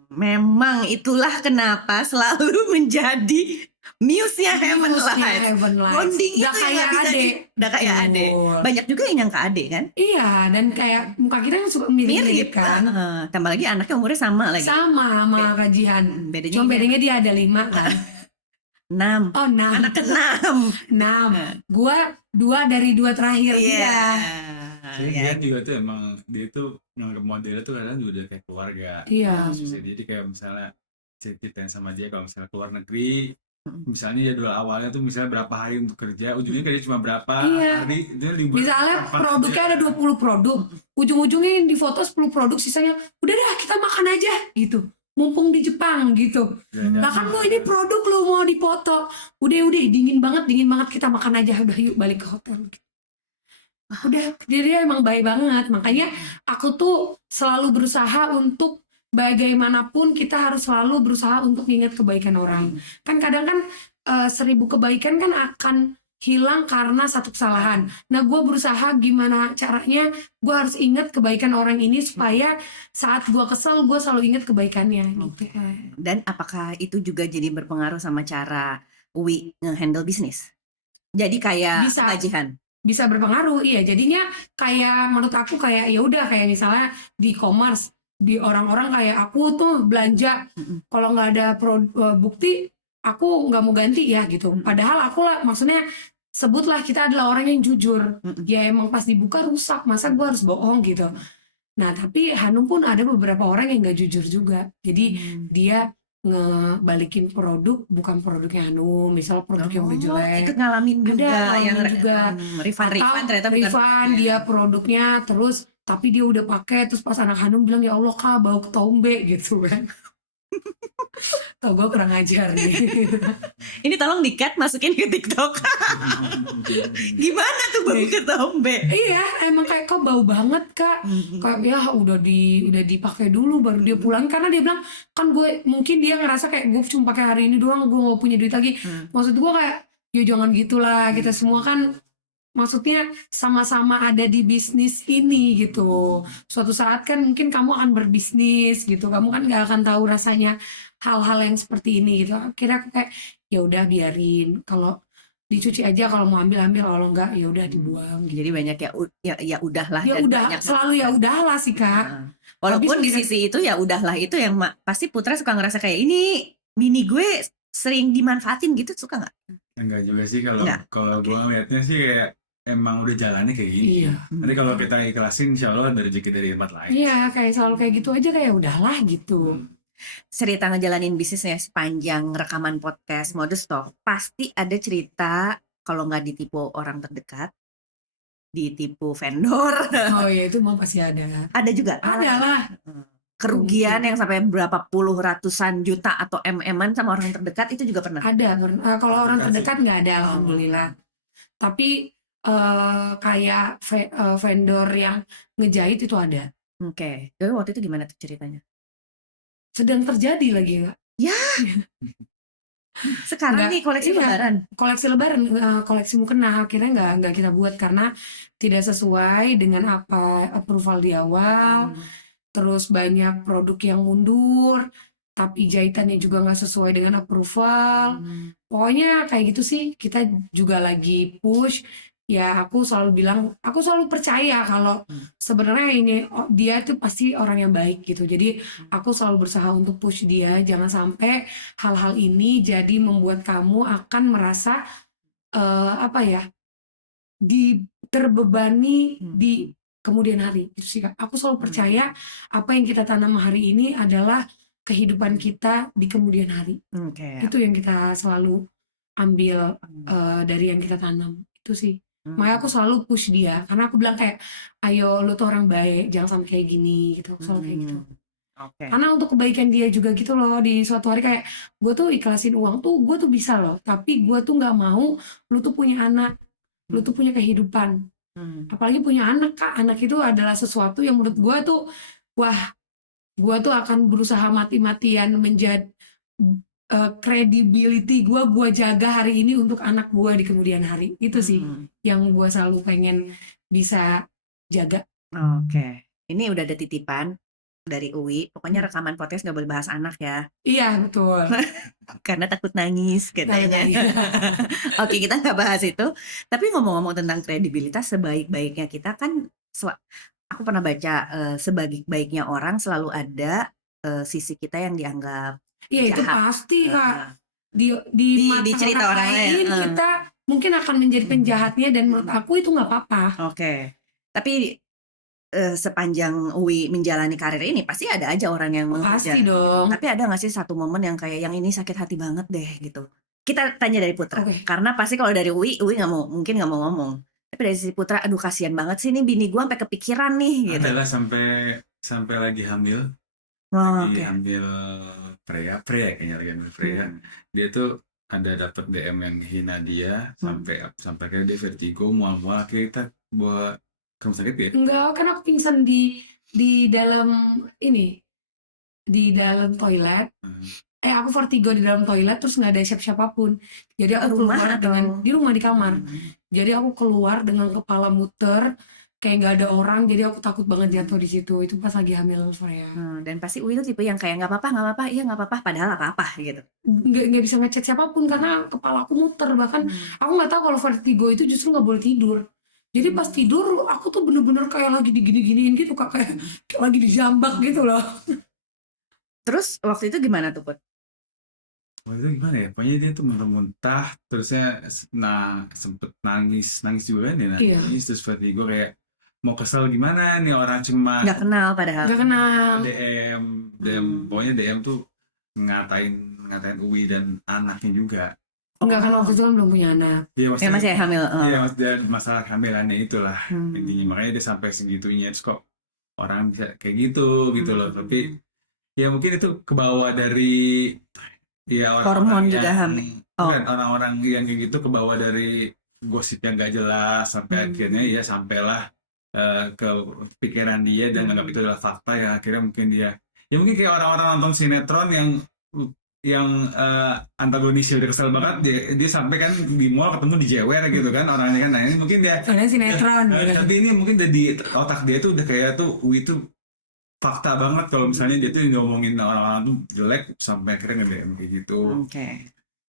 Memang itulah kenapa selalu menjadi muse-nya Heaven Light. Bonding Udah itu kayak yang gak bisa adek. udah kayak adek. Betul. Banyak juga yang nyangka adek kan? Iya, dan kayak muka kita kan suka mirip kan. Tambah lagi anaknya umurnya sama lagi. Sama kajian. Bedanya Cuma bedanya dia ada 5 kan. 6. Oh 6. Anak ke-6. 6. Gua 2 dari 2 terakhir dia. Dia juga tuh emang dia tuh nganggep modelnya tuh kadang juga udah kayak keluarga. Iya. Jadi kayak misalnya ceritain sama dia kalau misalnya keluar negeri, misalnya jadwal awalnya tuh misalnya berapa hari untuk kerja, ujungnya kerja cuma berapa hari, dia libur. Misalnya produknya ada 20 produk, ujung-ujungnya yang difoto 10 produk, sisanya udah dah kita makan aja gitu. Mumpung di Jepang gitu. Lah kan lo ini produk lo mau dipoto. Udah dingin banget kita makan aja, udah yuk balik ke hotel. Udah, dia emang baik banget. Makanya aku tuh selalu berusaha untuk bagaimanapun kita harus selalu berusaha untuk ingat kebaikan orang. Kan kadang kan 1000 kebaikan kan akan hilang karena satu kesalahan. Nah, gue berusaha gimana caranya gue harus ingat kebaikan orang ini supaya saat gue kesel gue selalu ingat kebaikannya. Gitu. Dan apakah itu juga jadi berpengaruh sama cara Uwi nge-handle bisnis? Jadi kayak kajian. Bisa berpengaruh, iya. Jadinya kayak menurut aku kayak ya udah kayak misalnya di e-commerce, di orang-orang kayak aku tuh belanja kalau nggak ada bukti aku nggak mau ganti ya gitu. Padahal aku lah maksudnya sebutlah kita adalah orang yang jujur. Ya emang pas dibuka rusak, masa gue harus bohong gitu. Nah tapi Hanum pun ada beberapa orang yang nggak jujur juga. Jadi dia ngebalikin produk bukan produknya Hanum, misal produk yang udah jelek. Ikut ngalamin juga yang juga refund ternyata bukan dia produknya terus tapi dia udah pakai terus pas anak Hanum bilang ya Allah Kak bau ketombe gitu kan. Tuh gue kurang ajar nih. Ini tolong di-cut masukin ke TikTok. Gimana tuh bau ketombe? Iya, emang kayak kok bau banget kak. Kayak ya udah dipakai dulu baru dia pulang, karena dia bilang kan gue mungkin dia ngerasa kayak gue cuma pakai hari ini doang, gue nggak punya duit lagi. Maksud gue kayak ya jangan gitulah, kita semua kan maksudnya sama-sama ada di bisnis ini gitu. Suatu saat kan mungkin kamu akan berbisnis gitu, kamu kan nggak akan tahu rasanya hal-hal yang seperti ini gitu. Akhirnya aku kayak ya udah biarin, kalau dicuci aja, kalau mau ambil kalau enggak ya udah dibuang gitu. Jadi banyak ya udahlah Ya dan udah, banyak selalu ya udahlah sih kak. Heeh. Walaupun di sisi itu ya udahlah itu yang pasti Putra suka ngerasa kayak ini bini gue sering dimanfaatin gitu, suka nggak? Enggak juga sih, kalau Enggak. gue ngeliatnya sih kayak emang udah jalannya kayak gini. Iya. Nanti kalau kita ikhlasin, insya Allah ada rezeki dari tempat lain. Iya, kayak selalu kayak gitu aja, kayak udahlah gitu. Cerita ngejalanin bisnisnya sepanjang rekaman podcast Modest Talk pasti ada cerita, kalau nggak ditipu orang terdekat, ditipu vendor. Oh iya, itu mau pasti ada. Ada juga. Ada lah. Kerugian yang sampai berapa puluh ratusan juta atau MM-an sama orang terdekat itu juga pernah. Ada. Kalau orang Makasih. terdekat nggak ada, alhamdulillah. Tapi kayak vendor yang ngejahit itu ada. Oke. Jadi waktu itu gimana tuh ceritanya? Sedang terjadi lagi nggak? Sekarang Nggak, nih koleksi iya. lebaran. Koleksi lebaran, koleksi mukena akhirnya nggak kita buat karena tidak sesuai dengan apa approval di awal. Terus banyak produk yang mundur, tapi jahitannya juga nggak sesuai dengan approval. Pokoknya kayak gitu sih, kita juga lagi push. Ya aku selalu bilang, aku selalu percaya kalau sebenarnya ini dia tuh pasti orang yang baik gitu. Jadi aku selalu berusaha untuk push dia, jangan sampai hal-hal ini jadi membuat kamu akan merasa apa ya, terbebani di kemudian hari. Itu sih Kak. Aku selalu percaya apa yang kita tanam hari ini adalah kehidupan kita di kemudian hari. Oke. Itu yang kita selalu ambil dari yang kita tanam. Itu sih. Makanya aku selalu push dia, karena aku bilang kayak, ayo lu tuh orang baik, jangan sampai kayak gini gitu. Aku selalu kayak gitu. Oke. Karena untuk kebaikan dia juga gitu loh, di suatu hari kayak gue tuh ikhlasin uang tuh, gue tuh bisa loh, tapi gue tuh nggak mau lu tuh punya anak, lu tuh punya kehidupan. Apalagi punya anak Kak, anak itu adalah sesuatu yang menurut gue tuh, wah, gue tuh akan berusaha mati-matian menjadi credibility gue jaga hari ini untuk anak gue di kemudian hari. Itu sih yang gue selalu pengen bisa jaga. Oke. Ini udah ada titipan dari Uwi. Pokoknya rekaman podcast gak boleh bahas anak ya. Iya betul. Karena takut nangis katanya. Nangis. Oke, kita nggak bahas itu. Tapi ngomong-ngomong tentang kredibilitas, sebaik-baiknya kita kan, aku pernah baca sebaik-baiknya orang selalu ada sisi kita yang dianggap Iya itu jahat. pasti Kak. Di mata cerita orang lain, kita mungkin akan menjadi penjahatnya, dan menurut aku itu nggak apa-apa. Oke. Tapi sepanjang Uwi menjalani karir ini pasti ada aja orang yang Pasti dong. Tapi ada nggak sih satu momen yang kayak yang ini sakit hati banget deh gitu? Kita tanya dari Putra. Oke. Karena pasti kalau dari Uwi mungkin nggak mau ngomong. Tapi dari sisi Putra, aduh kasihan banget sih nih bini gue sampai kepikiran nih gitu. Adalah sampai lagi hamil. Oh, Lagi oke. hamil Freya kayaknya, lagi hamil Freya. Dia tuh ada dapat DM yang hina dia, sampai kayak dia vertigo, mual-mual, akhirnya kita bawa ke rumah sakit ya. Enggak, kan aku pingsan di dalam ini, di dalam toilet. Aku vertigo di dalam toilet, terus nggak ada siapa-siapapun. Jadi aku keluar di rumah, di kamar. Jadi aku keluar dengan kepala muter, kayak nggak ada orang. Jadi aku takut banget jatuh di situ. Itu pas lagi hamil Freya. Dan pasti Uwi itu tipe yang kayak nggak apa-apa, iya nggak apa-apa, padahal apa-apa gitu. Nggak bisa ngechat siapapun karena kepala aku muter. Bahkan aku nggak tahu kalau vertigo itu justru nggak boleh tidur. Jadi pas tidur aku tuh bener-bener kayak lagi digini-giniin gitu Kak, kayak lagi dijambak gitu loh. Terus waktu itu gimana tuh Put? Waktu itu gimana ya? Pokoknya dia tuh muntah-muntah, terusnya sempet nangis juga kan dia, nangis, terus vertigo kayak mau kesel gimana nih, orang cuma nggak kenal padahal. Nggak kenal. DM, pokoknya DM tuh ngatain Uwi dan anaknya juga. Enggak, kan waktu itu kan belum punya anak. Iya, Ya masih hamil. Iya, dan masalah kehamilannya itulah intinya. Makanya dia sampai segitunya, terus kok orang bisa kayak gitu loh. Tapi ya mungkin itu kebawa dari Iya, Hormon orang-orang juga yang hamil. Oh. bukan orang-orang yang kayak gitu kebawa dari gosip yang gak jelas sampai akhirnya ya sampailah ke pikiran dia dan anggap itu adalah fakta ya akhirnya mungkin dia ya mungkin kayak orang-orang nonton sinetron yang antagonisnya udah kesel banget dia sampai kan di mall ketemu di jewer gitu kan orangnya kan nah ini mungkin dia Soalnya sinetron gitu. tapi ini mungkin udah di otak dia tuh udah kayak tuh itu fakta banget kalau misalnya dia tuh ngomongin orang-orang tuh jelek sampai akhirnya nge-DM kayak gitu. Oke.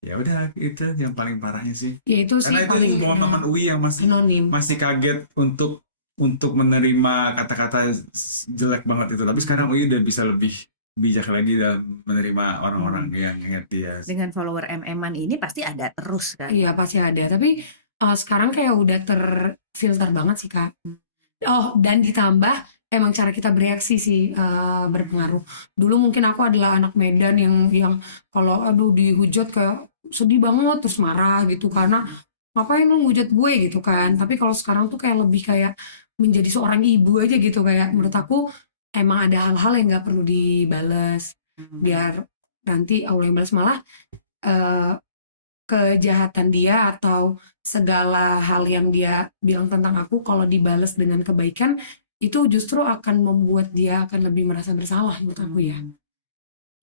Ya udah itu yang paling parahnya sih. Ya itu sih Karena itu paling teman-teman UI yang masih anonim. kaget untuk menerima kata-kata jelek banget itu. Tapi sekarang UI udah bisa lebih bijak lagi dalam menerima orang-orang yang ingat dia. Dengan follower MM-an ini pasti ada terus kan? Iya pasti ada, tapi sekarang kayak udah terfilter banget sih Kak. Oh, dan ditambah emang cara kita bereaksi sih berpengaruh. Dulu mungkin aku adalah anak Medan yang kalau aduh dihujat kayak sedih banget terus marah gitu karena ngapain lu ngehujat gue gitu kan. Tapi kalau sekarang tuh kayak lebih kayak menjadi seorang ibu aja gitu kayak menurut aku emang ada hal-hal yang nggak perlu dibales biar nanti Allah yang balas malah eh, kejahatan dia atau segala hal yang dia bilang tentang aku kalau dibales dengan kebaikan itu justru akan membuat dia akan lebih merasa bersalah menurut aku ya.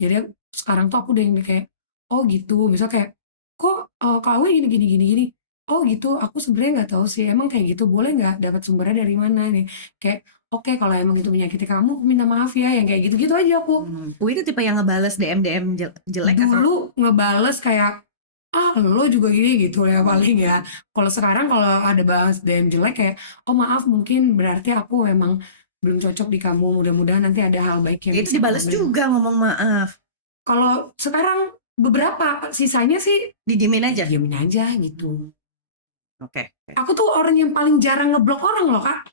Jadi sekarang tuh aku udah yang kayak oh gitu, misal kayak kok KW gini gini gini gini. Oh gitu, aku sebenarnya nggak tahu sih emang kayak gitu boleh nggak dapat sumbernya dari mana nih? Kayak oke kalau emang itu menyakiti kamu, aku minta maaf ya yang kayak gitu-gitu aja aku. Ui itu tipe yang ngebales DM jelek atau Dulu ngebales kayak lo juga gini gitu ya paling ya. Kalau sekarang kalau ada bahas DM jelek kayak oh maaf mungkin berarti aku memang belum cocok di kamu, mudah-mudahan nanti ada hal baik yang itu bisa dibales kamu beri. juga ngomong maaf, Kalau sekarang beberapa sisanya sih didiemin aja. diamin aja gitu. Oke. Aku tuh orang yang paling jarang ngeblok orang loh Kak.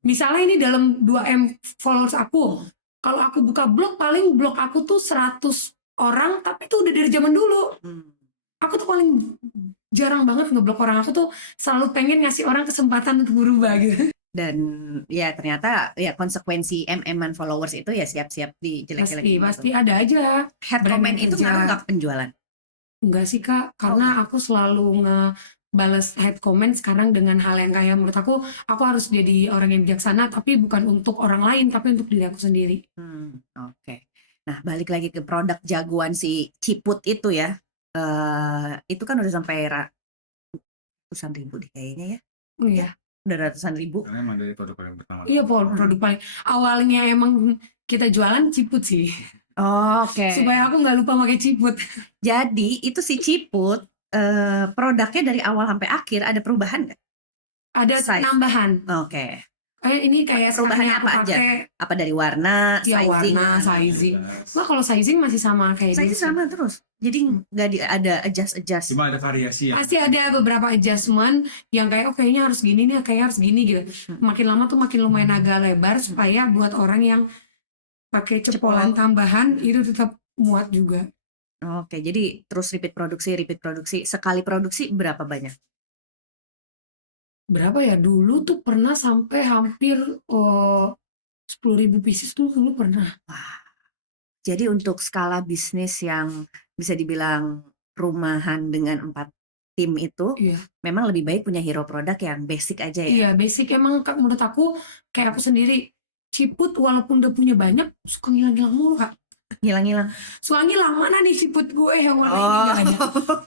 Misalnya ini dalam 2M followers aku, kalau aku buka blog paling blog aku tuh 100 orang tapi itu udah dari zaman dulu. Aku tuh paling jarang banget ngeblok orang. Aku tuh selalu pengen ngasih orang kesempatan untuk berubah gitu. Dan ya ternyata ya konsekuensi MM-an followers itu ya siap-siap dijelek-jelekin. Pasti ada aja. Head brand comment yang itu kerja. ngaruh nggak ke penjualan? Enggak sih Kak, karena aku selalu ngebales head comment sekarang dengan hal yang kayak menurut aku harus jadi orang yang bijaksana tapi bukan untuk orang lain tapi untuk diri aku sendiri. Oke. Nah balik lagi ke produk jagoan si Ciput itu ya, itu kan udah sampai ratusan ribu deh kayaknya ya. Iya. Udah ratusan ribu. Karena emang dari produk paling pertama. Iya, produk paling awalnya emang kita jualan Ciput sih. Oke. Supaya aku nggak lupa pakai Ciput. Jadi itu si Ciput produknya dari awal sampai akhir ada perubahan nggak? Ada Size. nambahan. Oke. Ini kayak Perubahannya sekarang apa aku aja? pakai, Apa dari warna, ya sizing? warna, sizing. Wah kalau sizing masih sama kayak Sizing dulu. sama terus. Jadi nggak ada adjust. Cuma ada variasi ya. Pasti ada beberapa adjustment yang kayak kayaknya harus gini nih, kayak harus gini gitu. Makin lama tuh makin lumayan agak lebar supaya buat orang yang pakai cepolan tambahan itu tetap muat juga. Oke, jadi terus repeat produksi. Sekali produksi berapa banyak? Berapa ya? Dulu tuh pernah sampai hampir 10.000 pieces tuh dulu pernah. Wah. Jadi untuk skala bisnis yang bisa dibilang rumahan dengan 4 tim itu, Iya. memang lebih baik punya hero produk yang basic aja ya. Iya, basic emang Kak, menurut aku kayak aku sendiri Ciput walaupun udah punya banyak suka ngilang-ngilang mulu Kak. Ngilang-ngilang. Suka ngilang mana nih Ciput gue yang warna ini Oh, nggak ada.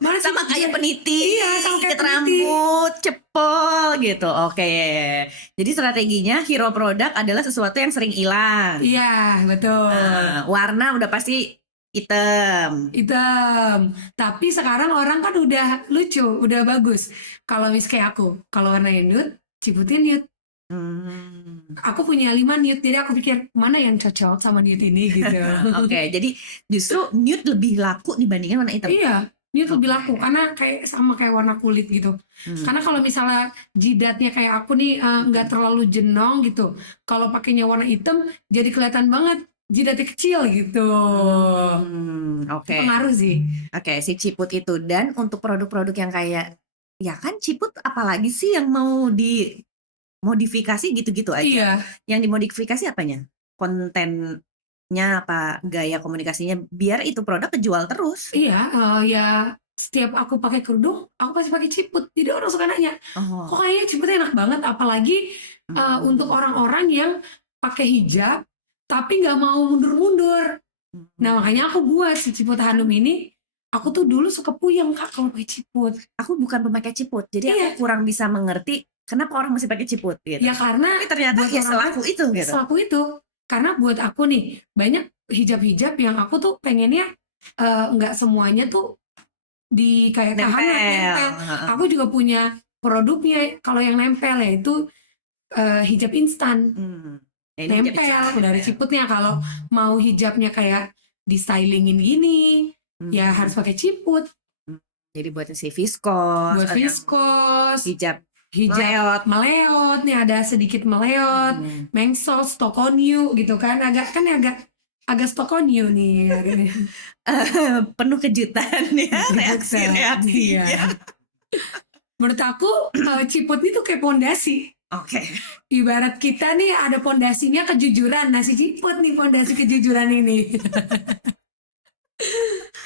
Mana sama Ciput kayak gue? peniti, Iya, sama kayak ikat peniti. rambut, cepol gitu. Oke. Jadi strateginya hero produk adalah sesuatu yang sering hilang. Iya, betul. Warna udah pasti hitam. Hitam. Tapi sekarang orang kan udah lucu, udah bagus. Kalau kayak aku, kalau warnanya nude, Ciputin nude. Aku punya 5 nude, jadi aku pikir mana yang cocok sama nude ini gitu. Oke, jadi justru nude lebih laku dibandingkan warna hitam. Iya, nude lebih Oke. laku karena sama kayak warna kulit gitu. Karena kalau misalnya jidatnya kayak aku nih nggak terlalu jenong gitu. Kalau pakainya warna hitam jadi kelihatan banget jidatnya kecil gitu. Oke. Pengaruh sih. Oke, si Ciput itu. Dan untuk produk-produk yang kayak, ya kan Ciput apalagi sih yang mau dimodifikasi gitu-gitu aja. Iya. Yang dimodifikasi apanya? Konten apa gaya komunikasinya biar itu produk kejual terus. Iya, ya setiap aku pakai kerudung, aku pasti pakai ciput. Jadi orang suka nanya, Oh. kok kayaknya ciputnya enak banget. Apalagi untuk orang-orang yang pakai hijab, tapi nggak mau mundur-mundur. Nah makanya aku buat si ciput Hanum ini. Aku tuh dulu suka puyeng Kak kalau pakai ciput. Aku bukan pemakai ciput, jadi Iya. aku kurang bisa mengerti kenapa orang masih pakai ciput gitu. Ya karena Tapi ternyata buat ya orang selaku itu gitu. selaku itu. Karena buat aku nih, banyak hijab-hijab yang aku tuh pengennya nggak semuanya tuh di kayak tahanan nempel. Aku juga punya produknya. Kalau yang nempel ya itu hijab instan. Ya, ini Nempel jadi dari ciputnya. Kalau mau hijabnya kayak di stylingin gini, ya harus pakai ciput. Jadi buat si viskos, Buat ada viskos, hijab hijab meleot nih, ada sedikit meleot, mengsel, stokonyu gitu kan, agak stokonyu nih hari ini. penuh kejutan ya reaksi-reaksinya. Iya. Menurut aku ciput itu kayak pondasi. Oke. Ibarat kita nih ada pondasinya kejujuran, nah si ciput nih pondasi kejujuran ini.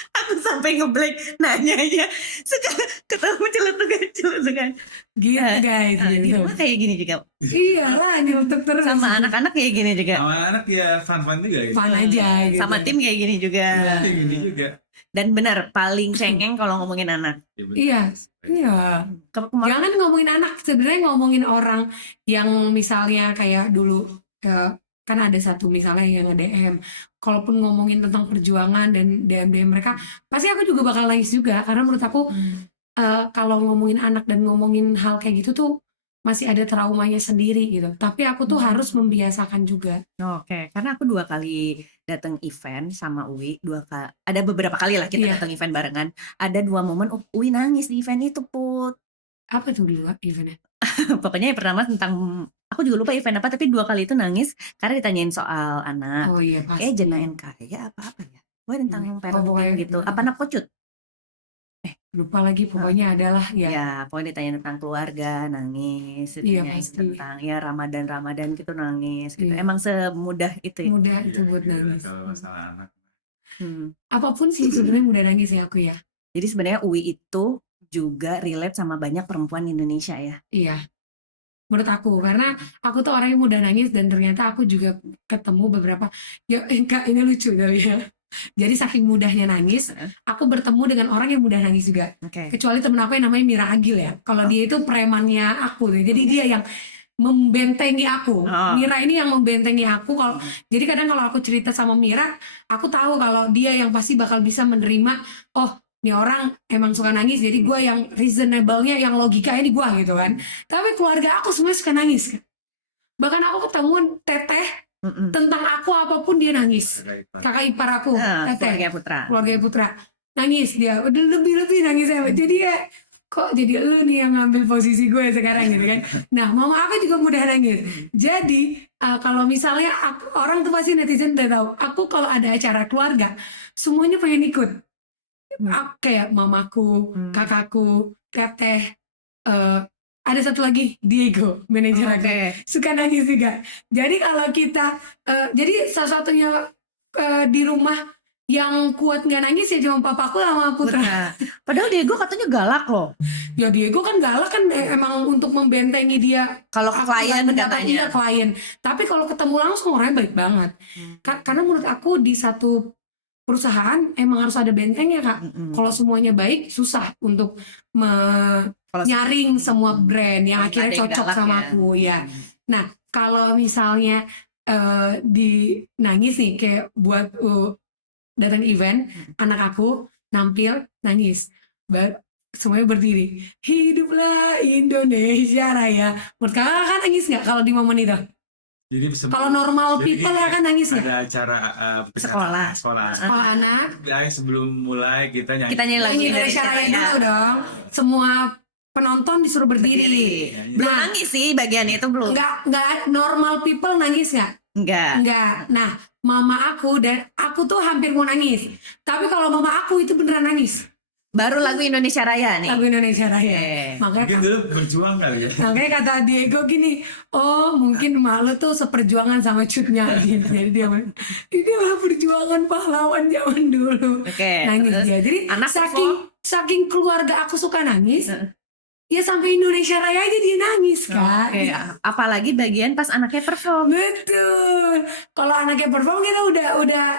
Aku sampai ngeblank nanyanya suka ketemu celutukan. Gitu guys. Di Gitu. rumah kayak gini juga. Iyalah nyeletuk terus. Sama anak-anak kayak gini juga. Sama anak ya fun-fun juga gitu. Fun aja gitu. Sama tim kayak gini juga. Kayak gini juga. Dan benar paling cengeng kalau ngomongin anak. Iya. Iya. Kemarin Jangan ngomongin anak, sebenarnya ngomongin orang yang misalnya kayak dulu kan ada satu misalnya yang nge-DM. Kalaupun ngomongin tentang perjuangan dan DM mereka, pasti aku juga bakal nangis juga karena menurut aku kalau ngomongin anak dan ngomongin hal kayak gitu tuh masih ada traumanya sendiri gitu. Tapi aku tuh harus membiasakan juga. Oke, karena aku 2 kali datang event sama Uwi, ada beberapa kali lah kita Iya. datang event barengan. Ada 2 momen Uwi nangis di event itu, Put. Apa tuh dulu eventnya? Pokoknya yang pertama tentang aku juga lupa event apa, tapi 2 kali itu nangis karena ditanyain soal anak. Oh iya pasti. Jena NKRI apa ya? Pokoknya tentang parenting pokoknya gitu. gitu. Apa anak kocut? Lupa lagi pokoknya adalah ya. Ya, pokoknya ditanya tentang keluarga, nangis. Iya, Ditanyain pasti. tentang ya Ramadan gitu nangis gitu. Iya. Emang semudah itu ya? Mudah itu Iya, buat iya, nangis. Kalau masalah anak. Apapun sih sebenarnya mudah nangis ya aku ya. Jadi sebenarnya Uwi itu juga relate sama banyak perempuan di Indonesia ya. Iya. Menurut aku karena aku tuh orang yang mudah nangis dan ternyata aku juga ketemu beberapa ya enggak ini lucu kali ya. Jadi saking mudahnya nangis, aku bertemu dengan orang yang mudah nangis juga. Oke. Kecuali temen aku yang namanya Mira Agil ya. Kalau dia itu premannya aku, jadi dia yang membentengi aku. Oh. Mira ini yang membentengi aku. Jadi kadang kalau aku cerita sama Mira, aku tahu kalau dia yang pasti bakal bisa menerima. Oh, ini orang emang suka nangis. Jadi gue yang reasonable-nya, yang logikanya di gue gitu kan. Tapi keluarga aku semuanya suka nangis kan. Bahkan aku ketemu teteh tentang aku apapun dia nangis. Kakak ipar aku, teteh. Keluarga Putra. Nangis dia. Udah lebih nangisnya. Jadi ya kok jadi lu nih yang ngambil posisi gue sekarang gitu kan. Nah mama aku juga mudah nangis. Jadi kalau misalnya orang tuh pasti netizen udah tahu, aku kalau ada acara keluarga semuanya pengen ikut. Aku kayak mamaku, kakakku, teteh, ada satu lagi Diego, manajer aku, suka nangis juga. Jadi kalau kita jadi salah satunya di rumah yang kuat nggak nangis ya cuma papaku sama Putra. Padahal Diego katanya galak loh. Ya Diego kan galak kan emang untuk membentengi dia. Kalau klien katanya. Iya klien. Tapi kalau ketemu langsung orangnya baik banget. Karena menurut aku di satu perusahaan emang harus ada bentengnya Kak. Kalau semuanya baik susah untuk nyaring semua brand yang akhirnya cocok sama aku ya. Nah kalau misalnya di nangis nih kayak buat datang event, anak aku nampil nangis, semuanya berdiri, hiduplah Indonesia Raya. Menurut kakak kan nangis nggak kalau di momen itu? Jadi kalau normal people ya kan nangis nggak? Ada acara sekolah anak. Sebelum mulai kita nyanyi lagu Indonesia Raya dulu dong. Semua penonton disuruh berdiri. Belum nangis sih bagian itu belum. Nggak normal people nangis nggak? Enggak. Nah, mama aku dan aku tuh hampir mau nangis. Tapi kalau mama aku itu beneran nangis. Baru lagu Indonesia Raya nih. lagu Indonesia Raya. Oke. Makanya Mungkin dulu berjuang kali ya. makanya kata Diego gini, oh mungkin emak lo tuh seperjuangan sama Cutnya gitu. Jadi dia bilang, ini lah perjuangan pahlawan zaman dulu. Oke. Nangis terus dia. Jadi anak saking keluarga aku suka nangis, ya sampai Indonesia Raya aja dia nangis kan. Oke, apalagi bagian pas anaknya perform. Betul. Kalau anaknya perform kita udah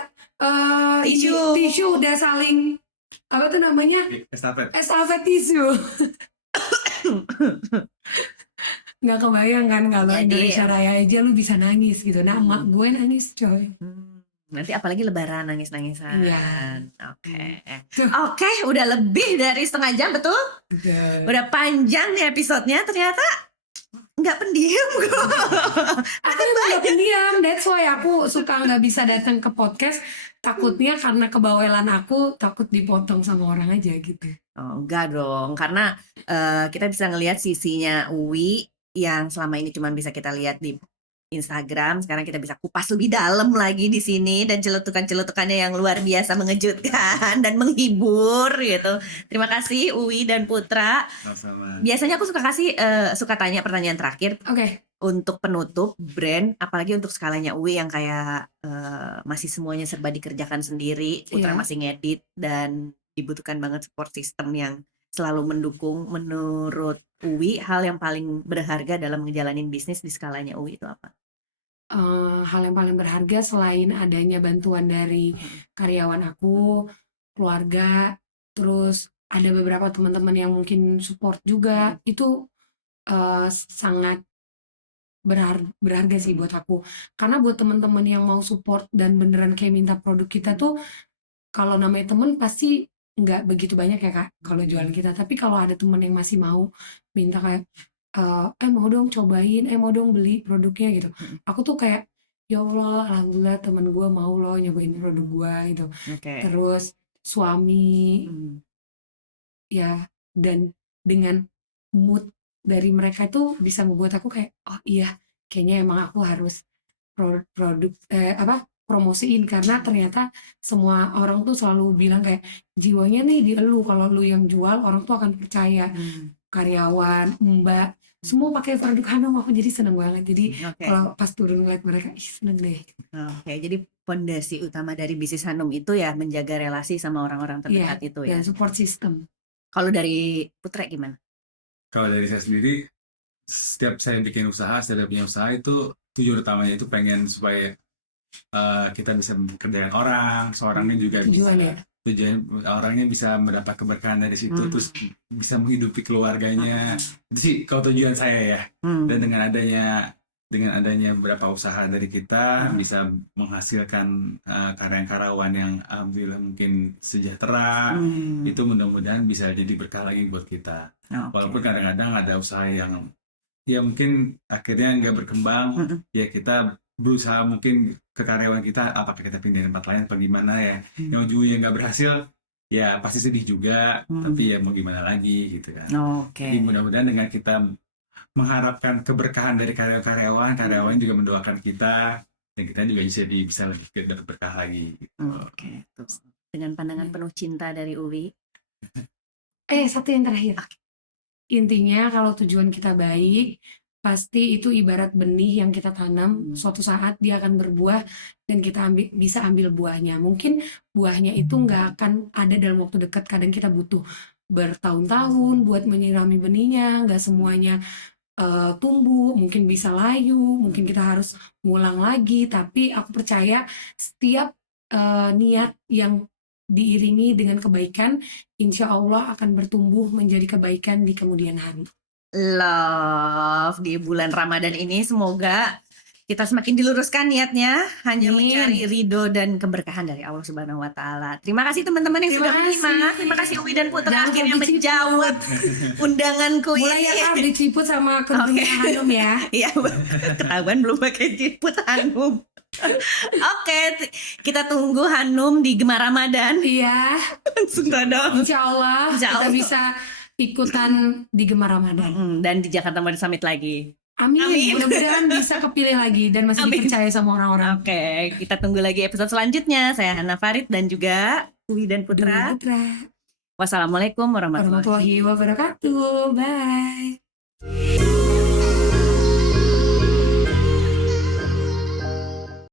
tisu udah saling apa tuh namanya Estafet. estafet tisu. Nggak kebayang kan kalau Jadi- Indonesia Raya aja lu bisa nangis gitu. Nah, emak gue nangis coy. Nanti apalagi lebaran nangis-nangisan. Iya. Oke. Tuh. Oke, udah lebih dari setengah jam, betul? Udah panjang nih episodenya, ternyata nggak pendiam kok. Aku nggak pendiam, that's why aku suka nggak bisa datang ke podcast. Takutnya karena kebawelan aku takut dipotong sama orang aja gitu. Oh, enggak dong, karena kita bisa ngelihat sisinya Uwi yang selama ini cuma bisa kita lihat di Instagram. Sekarang kita bisa kupas lebih dalam lagi di sini dan celutukan-celutukannya yang luar biasa mengejutkan dan menghibur gitu. Terima kasih Uwi dan Putra. Sama-sama. Biasanya aku suka tanya pertanyaan terakhir Oke, untuk penutup brand, apalagi untuk skalanya Uwi yang kayak masih semuanya serba dikerjakan sendiri, Putra Iya. masih ngedit dan dibutuhkan banget support system yang selalu mendukung. Menurut Uwi, hal yang paling berharga dalam ngejalanin bisnis di skalanya Uwi itu apa? hal yang paling berharga selain adanya bantuan dari karyawan aku, keluarga, terus ada beberapa teman-teman yang mungkin support juga, itu sangat berharga sih buat aku. Karena buat teman-teman yang mau support dan beneran kayak minta produk kita tuh, kalau namanya temen pasti nggak begitu banyak ya Kak kalau jualan kita. Tapi kalau ada temen yang masih mau minta kayak mau dong cobain, mau dong beli produknya gitu. Aku tuh kayak ya Allah, alhamdulillah temen gue mau loh nyobain produk gue gitu. Oke. Terus suami ya, dan dengan mood dari mereka itu bisa membuat aku kayak oh iya kayaknya emang aku harus produk promosiin, karena ternyata semua orang tuh selalu bilang kayak jiwanya nih di elu, kalau lu yang jual orang tuh akan percaya. Karyawan, mbak, semua pakai produk Hanum, aku jadi seneng banget. Jadi Oke. kalau pas turun ngeliat mereka, ih seneng deh. Oke, jadi fondasi utama dari bisnis Hanum itu ya menjaga relasi sama orang-orang terdekat itu ya. Dan support system. Kalau dari Putra gimana? Kalau dari saya sendiri, setiap saya bikin usaha, setiap punya usaha itu tujuan utamanya itu pengen supaya kita bisa memkerjakan orang, seorangnya juga Tujuan bisa ya? tujuan orangnya bisa mendapat keberkahan dari situ, terus bisa menghidupi keluarganya. Itu sih kalau tujuan saya ya. Dan dengan adanya beberapa usaha dari kita bisa menghasilkan karyawan yang alhamdulillah mungkin sejahtera. Itu mudah-mudahan bisa jadi berkah lagi buat kita. Walaupun kadang-kadang ada usaha yang ya mungkin akhirnya nggak berkembang, ya kita berusaha mungkin ke karyawan kita, apakah kita pindah tempat lain atau gimana ya. Yang ujungnya nggak berhasil, ya pasti sedih juga, tapi ya mau gimana lagi gitu kan. Jadi mudah-mudahan dengan kita mengharapkan keberkahan dari karyawan juga mendoakan kita, dan kita juga bisa lebih dapat berkah lagi. Gitu. Oke. Terus dengan pandangan penuh cinta dari Uwi. Satu yang terakhir. Intinya kalau tujuan kita baik, pasti itu ibarat benih yang kita tanam, suatu saat dia akan berbuah dan kita bisa ambil buahnya. Mungkin buahnya itu nggak akan ada dalam waktu dekat, kadang kita butuh bertahun-tahun buat menyirami benihnya, nggak semuanya tumbuh, mungkin bisa layu, mungkin kita harus ngulang lagi, tapi aku percaya setiap niat yang diiringi dengan kebaikan, insya Allah akan bertumbuh menjadi kebaikan di kemudian hari. Love di bulan Ramadan ini semoga kita semakin diluruskan niatnya hanya mencari ridho dan keberkahan dari Allah Subhanahu wa taala. Terima kasih teman-teman yang sudah menyimak. Terima kasih Uwi dan Putra akhirnya menjawab undanganku Mulai ini. ya diciput sama kerudungnya Hanum ya. Iya, ketahuan belum pakai jiput Hanum. Oke, kita tunggu Hanum di Gemar Ramadan. Iya, Langsung dong. insya Allah kita bisa ikutan di Gemar Ramadan. Dan di Jakarta Modern Summit lagi. Amin. Mudah-mudahan bisa kepilih lagi dan masih dipercaya sama orang-orang. Oke, kita tunggu lagi episode selanjutnya. Saya Hana Farid dan juga Uwi dan Putra. Wassalamualaikum warahmatullahi warahmatullahi wabarakatuh. Bye.